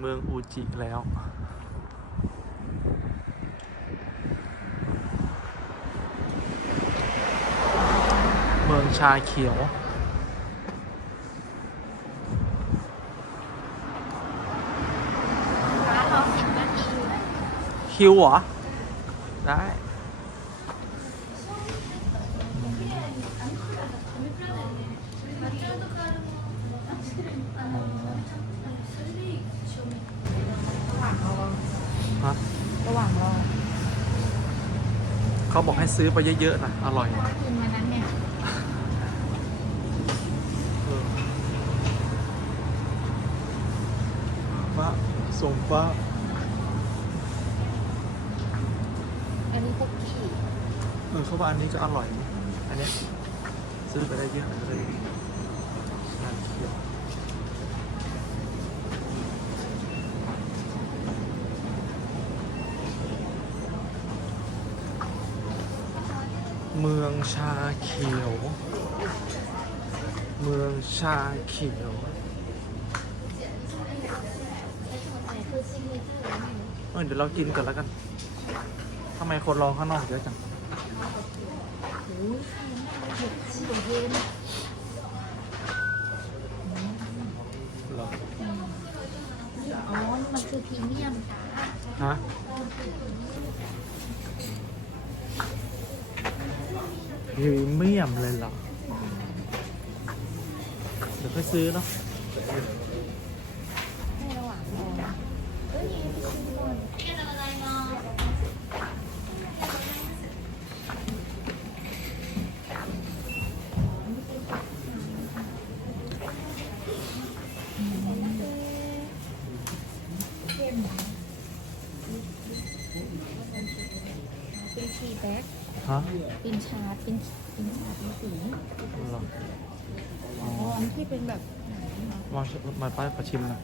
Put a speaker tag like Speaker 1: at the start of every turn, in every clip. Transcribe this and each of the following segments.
Speaker 1: เมืองอูจิแล้ว เมืองชาเขียว
Speaker 2: ร้านเราสิบนาทีอยู่นะ
Speaker 1: คิวเหรอ ได้ ฮะ
Speaker 2: ระหว่างรอ
Speaker 1: เขาบอกให้ ซื้อไปเยอะๆนะอร่อย
Speaker 2: เพราะว่าคืนวันนั้นเนี่ย
Speaker 1: ฟ้าส่งฟ้า
Speaker 2: อันนี้คุกกี้
Speaker 1: เออเขาว่าอันนี้จะอร่อยอันเนี้ยซื้อไปได้เยอะเลยชาเขียวเมือง ชาเขียว เมืองชาเขียว
Speaker 2: เเจอ
Speaker 1: อเดี๋ยวเรากินก่อนแล้วกันทำไมคนรอข้างนอกเยอะจัง
Speaker 2: อ๋
Speaker 1: อ
Speaker 2: มันคือพรีเมียม
Speaker 1: ฮะ พรีเมียมเลยเหรอ เดี๋ยวค่อยซื้อเนาะ
Speaker 2: ให้ระหว่างรอเอ้ยไปซื้อก่อนเรียกอะไรมาเป็นทีแบ็ก
Speaker 1: ฮะ
Speaker 2: เป็นชาเป็นเป็นชาเป็นสี
Speaker 1: เหรออ๋อ
Speaker 2: อ๋ออันที่เป็นแบบ
Speaker 1: มามาป้ายขอชิมหน่อย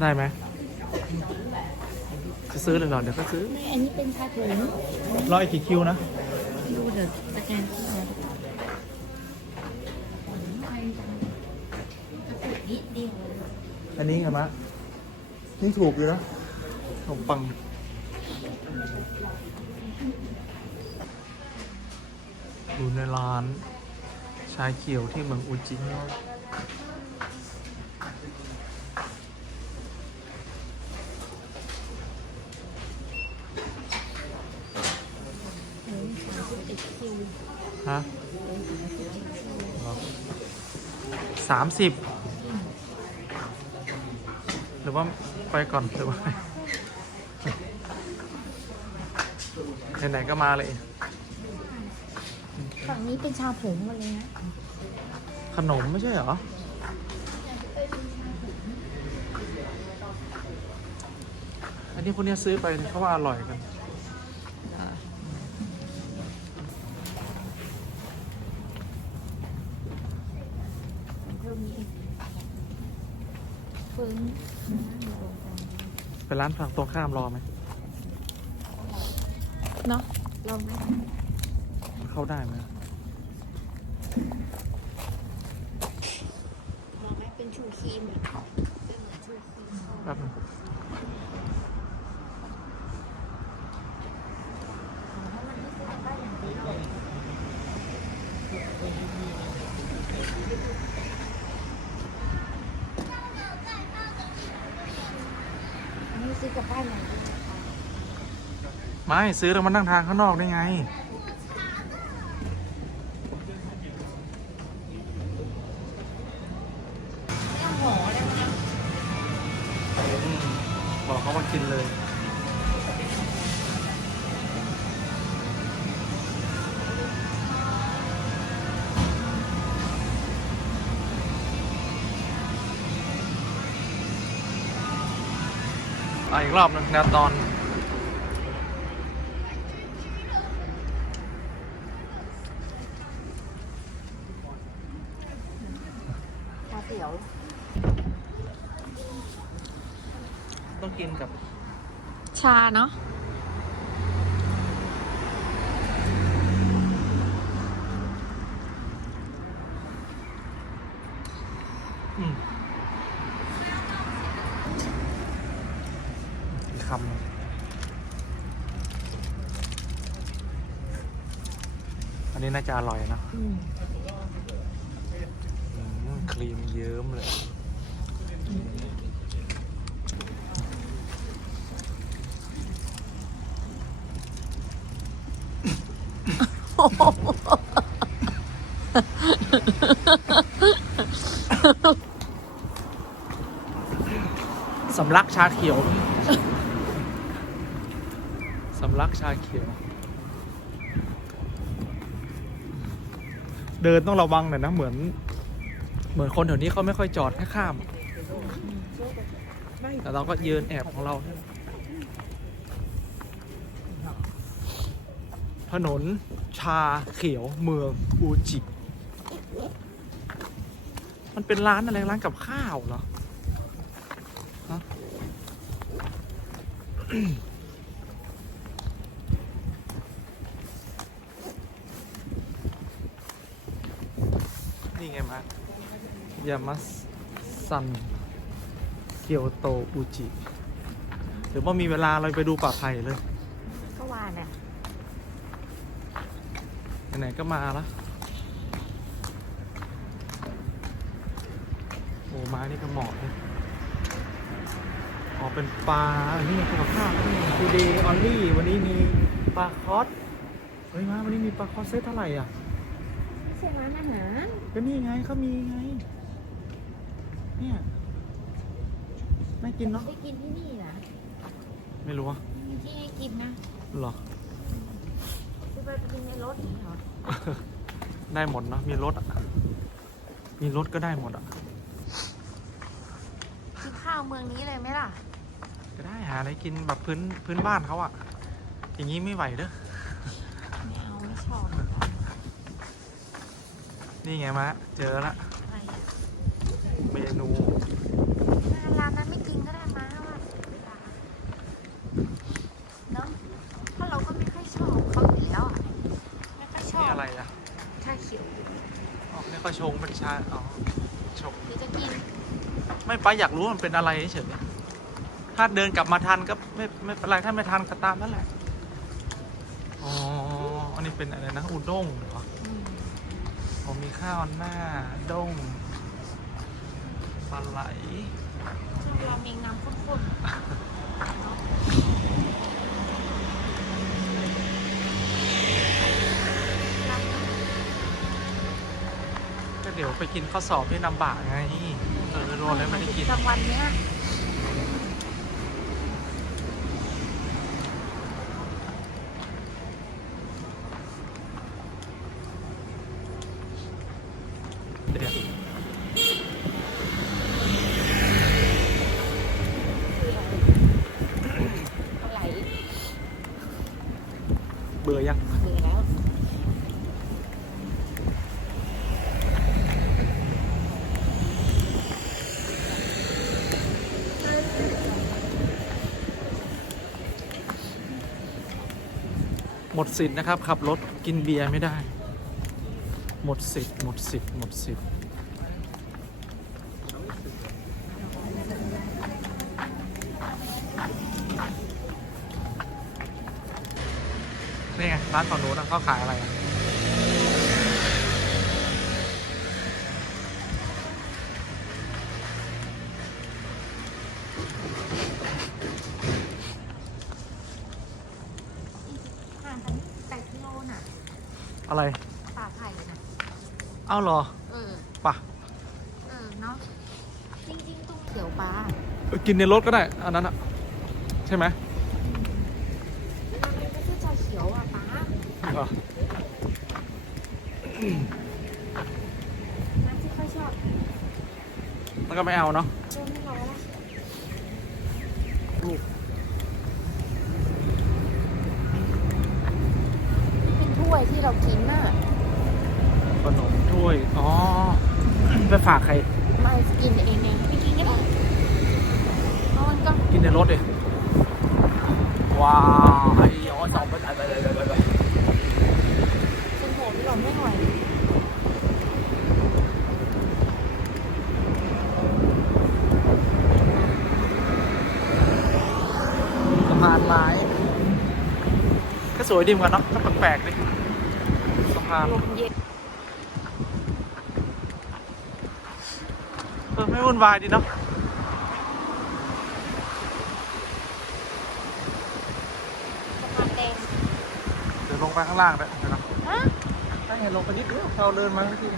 Speaker 1: ได้ไหมจะ ซื้อเลยเหรอเดี๋ยวก็ซื้อ
Speaker 2: ไม่อันนี้เป็นชาถุง
Speaker 1: รออีกกี่คิวนะ
Speaker 2: ดูเดี๋ยวสแกนที่มานิดเดียว
Speaker 1: อันนี้ไงมะยิ่งถูกอยู่นะขนมปังอยู่ในร้าน ชาเขียวที่เมืองอุจิ
Speaker 2: เฮ้ยสามสิบเอ็ดคิว
Speaker 1: ฮะ สามสิบหรือว่าไปก่อนหรือว่าไหนๆก็มาเลย
Speaker 2: ฝั่งนี้เป็นชาผงหมดเลยนะ
Speaker 1: ขนมไม่ใช่เหรอ อันนี้พวกเนี้ยซื้อไปเขาว่าอร่อยกัน
Speaker 2: ฟิร์น
Speaker 1: ไปร้านฝั่งตรงข้ามรอไหม
Speaker 2: เนาะลองไหม
Speaker 1: เข้าได้ไหม
Speaker 2: ลองไหมเป็นชูครีมเป็นเหมือนชูครีม
Speaker 1: แป๊บนึง
Speaker 2: ถ้ามันไม่ซื้อได้อย่างนี้หรอกไม่ซื้อกลับบ้านอย่างนี้
Speaker 1: ไม่ซื้อแล้วมานั่งทานข้างนอกได้ไง บอกเขาว่ากินเลย อะอีกรอบหนึงแนวตอน
Speaker 2: ชา เขียว
Speaker 1: ต้องกินกับ
Speaker 2: ชาเนาะ
Speaker 1: อืมอีกคำหนึ่งอันนี้น่าจะอร่อยนะ
Speaker 2: อืม
Speaker 1: อืมครีมเยิ้มเลย สำลักชาเขียว สำลักชาเขียว เดินต้องระวังหน่อยนะ เหมือน เหมือนคนแถวนี้เขาไม่ค่อยจอดให้ข้าม แต่เราก็ยืนแอบของเราเนี่ย นนชาเขียวเมืองอูจิ มันเป็นร้านอะไรร้านกับข้าวเหรอฮะนี่ไงมายามัสซันเกียวโตอูจิหรือว่ามีเวลาเราไปดูป่าไผ่เลย
Speaker 2: ก็วานเนี่ย
Speaker 1: ไหนๆก็มาละโอ้ไม้นี่ก็เหมาะเลยอ๋อเป็นปลาอันนี้เป็นกับข้าวคูเดย์ออลลี่วันนี้มีปลาคอสเฮ้ยมาวันนี้มีปลาคอสเซตเท่าไหร่อะ
Speaker 2: ไม่ใช่ร้านอาหาร
Speaker 1: ก็นี่ไงเขามีไง เนี่ยน่ากินเนาะ
Speaker 2: ได้กินที่นี่นะ
Speaker 1: ไม่รู้อะ
Speaker 2: มีที่ให้กินนะ
Speaker 1: เหรอ
Speaker 2: จะ ไปกินในรถนี่เหรอ
Speaker 1: ได้หมดเนาะมีรถอะมีรถก็ได้หมดอะ
Speaker 2: กินข้าวเมืองนี้เลยไหมล่ะ
Speaker 1: ก็ได้หาอะไรกินแบบพื้นพื้นบ้านเขาอะอย่างนี้ไม่ไหวเด้อ
Speaker 2: ไม่เอาไม่ชอบ
Speaker 1: นี่ไงมะเจอละ
Speaker 2: อะไรอะ
Speaker 1: เมนู
Speaker 2: ร้านนั้นไม่กินก็ได้มาว่าเสียเวลาเนาะเพราะเราก็ไม่ค่อยชอบเขาอยู่แล้วอะ ไม่ค่อยชอ
Speaker 1: นี่
Speaker 2: บ
Speaker 1: อะไรอะ
Speaker 2: ชาเขียว
Speaker 1: อ๋อนี่ก็ชงเป็นชา อ๋อ ชง
Speaker 2: หรือจะกิน
Speaker 1: ไม่ไปอยากรู้ว่ามันเป็นอะไรเฉยๆถ้าเดินกลับมาทันก็ไม่ไม่เป็นไรถ้าไม่ทันก็ตามนั่นแหละอ๋ออันนี้เป็นอะไรนะอุด้งเหรอ
Speaker 2: อืม
Speaker 1: ผมมีข้าวหน้าด้งปลาไหล
Speaker 2: ชอบราเมงน้ำข้นๆร้านนี้
Speaker 1: ก็เดี๋ยวไปกินข้าวสอบที่นำบากไง เออรวมแล้วไม่ได้กิน
Speaker 2: กลางวันเนี้ย
Speaker 1: เดี๋ยว
Speaker 2: อะไร
Speaker 1: เบื่อยัง
Speaker 2: เบื่อแล้ว
Speaker 1: หม ดสิทธิ์นะครับขับรถกินเบียร์ไม่ได้ หมดสิทธิ์หมดสิทธิ์หมดสิทธิ์นี่ไงร้านฝั่งนู้นะเขาขายอะไรอะ
Speaker 2: ห่างกันแปดกิโลน่ะ
Speaker 1: อะไร
Speaker 2: ป่าไผ่น่ะ
Speaker 1: เอ้าเหรอ
Speaker 2: เออ
Speaker 1: ป่ะ
Speaker 2: เออเนาะจริงๆตรงเขียวปลา
Speaker 1: เออกินในรถก็ได้ อันนั้นอะใช่ไหม
Speaker 2: มันก็คือชาเขียวอะป้า
Speaker 1: เหรอ
Speaker 2: น้ำที่ค่อยชอบ
Speaker 1: มันก็ไม่เอาเนาะ
Speaker 2: เชื่อไม่ร้อยละ
Speaker 1: ลูก
Speaker 2: เป็นถ้วยที่เรากินน่ะ
Speaker 1: ขนมถ้วย อ๋อ ไปฝากใคร
Speaker 2: ไม่กินเองเองไม่กินก็ได้เพราะมันก็
Speaker 1: กินในรถดิว้าวไอ้ย้อนสองไปไปไปไปไปไป
Speaker 2: เป็นผมหล่อไม่ไหว
Speaker 1: สะพานไม้ก็สวยดีเหมือนกันเนาะก็แปลกๆดิสะพาน
Speaker 2: ลมเย็น
Speaker 1: เออไม่วุ่นวายดีเนาะ
Speaker 2: สะพานแดง
Speaker 1: เดี๋ยวลงไปข้างล่างเลยเดี๋ยวนะ
Speaker 2: ฮะ
Speaker 1: ให้เห็นลงไปนิดเดียวเราเดินมาที่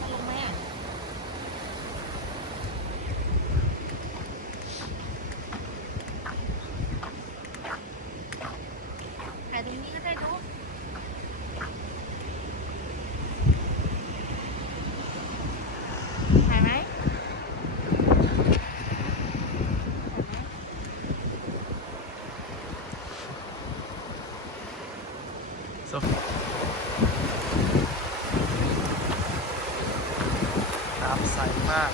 Speaker 2: จะลงไหมอะถ่ายตรงนี้ก็ได้ดูถ่ายไหมถ่ายไหม
Speaker 1: โซน้ำใสมาก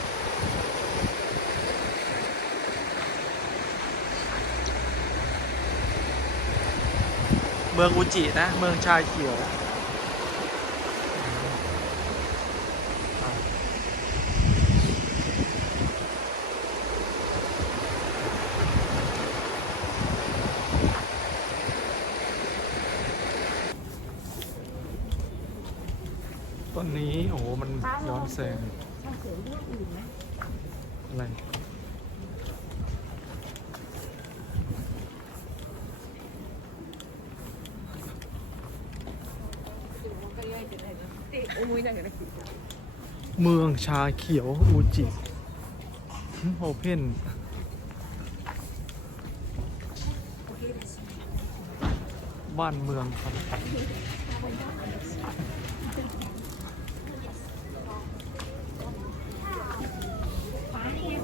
Speaker 1: เมืองอุจินะ เมืองชายเขียว ต้นนี้ โอ้โหมันย้อนแสง
Speaker 2: อะ
Speaker 1: ไร เมืองชาเขียวอูจิโอเพนบ้านเมืองครับ
Speaker 2: ฟ้านี่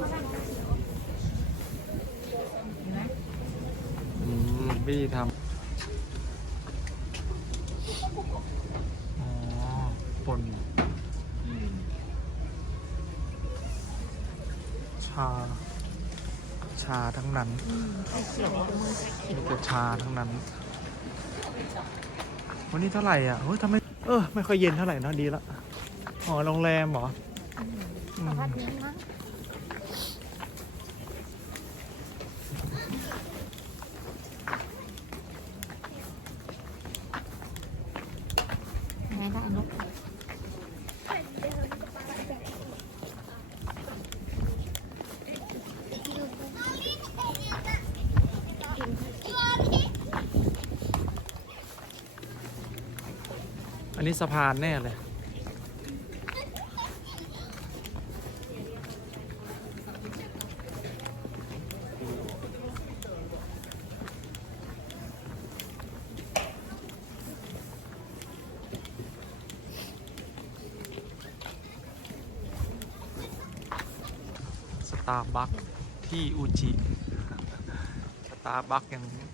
Speaker 2: ชา
Speaker 1: ทั้งนั้น
Speaker 2: ชาเขียวมือชาเขียว
Speaker 1: มีแต่ชาทั้งนั้น วันนี้เท่าไหร่อะเฮ้ยทำไมเออไม่ค่อยเย็นเท่าไหร่นะดีละอ๋อโรงแรมเหรออืม
Speaker 2: ภาพนี้มั้งยังไงได้นก
Speaker 1: อั นนี้สะพานแน่เลย สตาร์บัคที่อูจิ สตาร์บัคอย่างนี้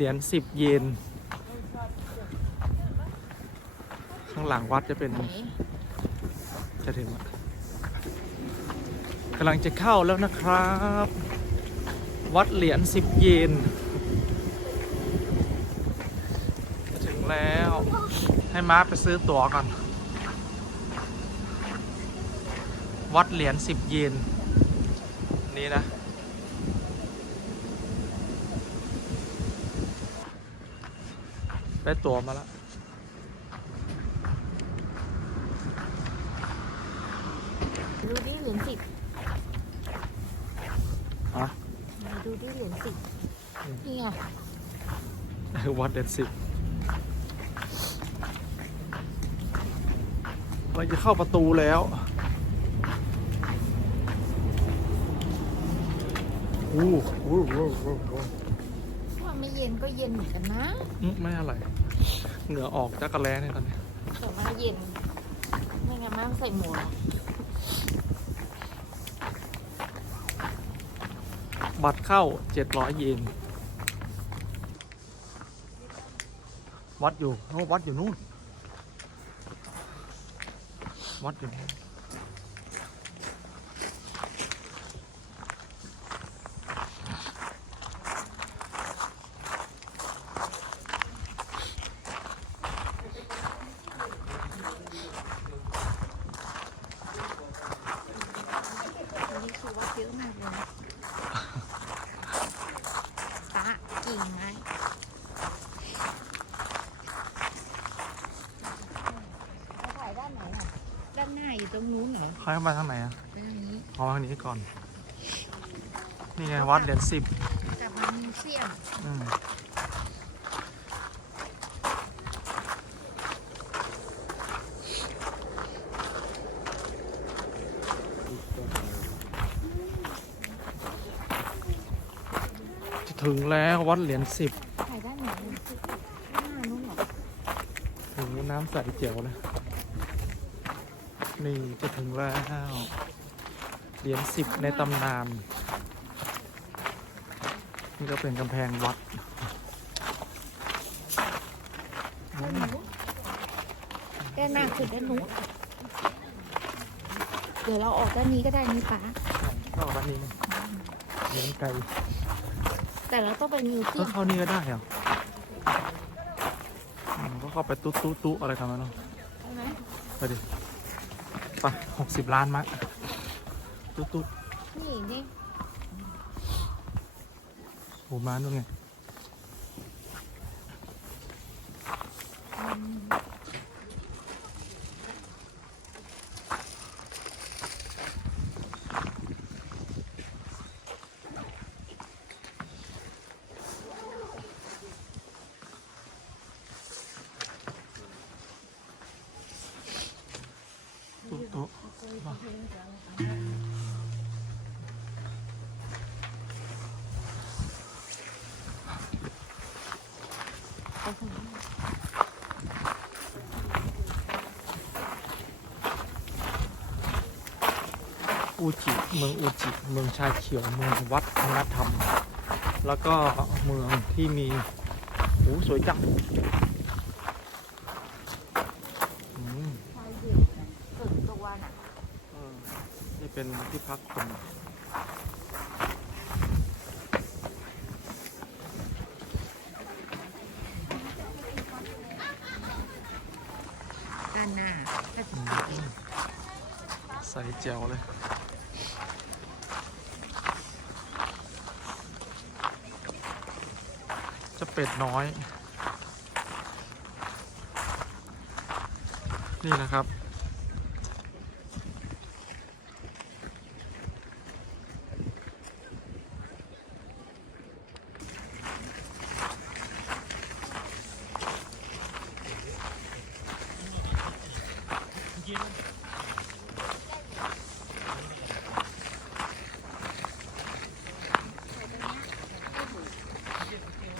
Speaker 1: เหรียญสิบเยน ข้างหลังวัดจะเป็น จะถึงละกำลังจะเข้าแล้วนะครับ วัดเหรียญสิบเยนจะถึงแล้ว ให้ม้าไปซื้อตั๋วก่อน วัดเหรียญสิบเยน นี่นะ ได้ตั๋วมาแล้ว
Speaker 2: ดูดิเหรียญสิบ
Speaker 1: อะ
Speaker 2: ดูดิเหรียญสิบนี่ไง
Speaker 1: วัดเด็ดสิบเราจะเข้าประตูแล้วอู้อู้อู้อู้อู้
Speaker 2: ว่าไม่เย็นก็เย็นเหมือนกันนะ
Speaker 1: อืมไม่อะไร เหงื่อออกจากกระแลเนี่ยตอนนี้
Speaker 2: แต่ว่าเย็น ไม่งั้นมันใส่หมวก
Speaker 1: บัตรเข้าเจ็ดร้อยเยนวัดอยู่โน้นวัดอยู่นู่นวัดอยู่นู่น
Speaker 2: อันนี้คือว่าเยอะมากเลยนะตะกิ่งไม้เราถ่ายด้านไหนอะ ด้านหน้าอยู่ตรงนู้นเหรอ
Speaker 1: เขา ให้มาทางไหนอะ
Speaker 2: ไปทางนี้
Speaker 1: เอาทางนี้ก่อน นี่ไงวัดเหรียญสิบ
Speaker 2: กลับมามิวเซียม
Speaker 1: อืมจะถึงแล้ววัดเหรียญสิบ
Speaker 2: ถ่ายด้านไหนอะหน้านู้นเหรอ
Speaker 1: ถึงน้ำใสเจียวเลย นี่จะถึงแล้วเหรียญสิบในตำนาน นี่ก็เป็นกำแพงวัด
Speaker 2: ด้านนู้นด้านหน้าคือด้านนู้นเดี๋ยวเราออกด้านนี้ก็ได้นี่ป้า
Speaker 1: เข้าวัดนี้นะเหรียญไกล
Speaker 2: แต่เราต้องไปมิวเซี
Speaker 1: ก็
Speaker 2: ยม
Speaker 1: เข้านี่ก็ได้เหรออืมก็เข้าไปตุ๊ตุ๊ตุ๊อะไรทำนั้นเนาะ
Speaker 2: ใช่ไหม
Speaker 1: ไปดิ ไปหกสิบล้านมั้งตุ๊ตุ๊
Speaker 2: นี่นี่
Speaker 1: โหมาด้วยไง อูจิเมืองอูจิเมืองชาเขียวเมืองวัฒนธรรม แล้วก็เมืองที่มีโอ้สวยจังอืม
Speaker 2: ชายเด็กส่วนตัวน่ะ
Speaker 1: เออนี่เป็นที่พักคน
Speaker 2: ด้านหน้าก็จะ
Speaker 1: อืมใส่แจ๋วเลย จะเป็ดน้อย นี่นะครับ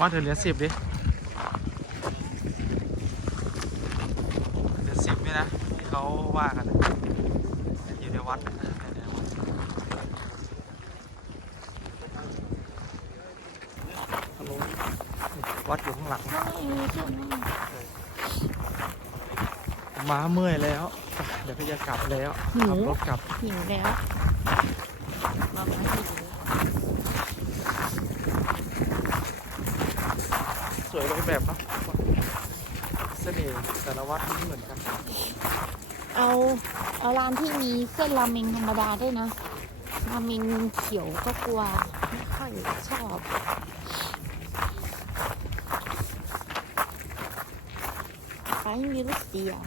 Speaker 1: ว่าเธอเหรียญสิบดิเหรียญสิบนี่นะที่เขาว่ากันนะอยู่ในวัดนะในวัดฮัลโหลวัดอยู่ข้างหลัง
Speaker 2: ไม่ใช่ไหม
Speaker 1: ม้าเมื่อยแล้วไปเดี๋ยวก็จะกลับแล้ว
Speaker 2: หิว
Speaker 1: ขับรถกลับ
Speaker 2: หิวแล้วมาม่าหิว
Speaker 1: สวยไปแบบเนาะเสน่ห์ แต่ละวัดไม่เหมือนกัน
Speaker 2: เอาเอาร้านที่มีเส้นราเมงธรรมดาด้วยนะราเมงเขียวก็กลัวไม่ค่อยชอบไปมีรสเสียง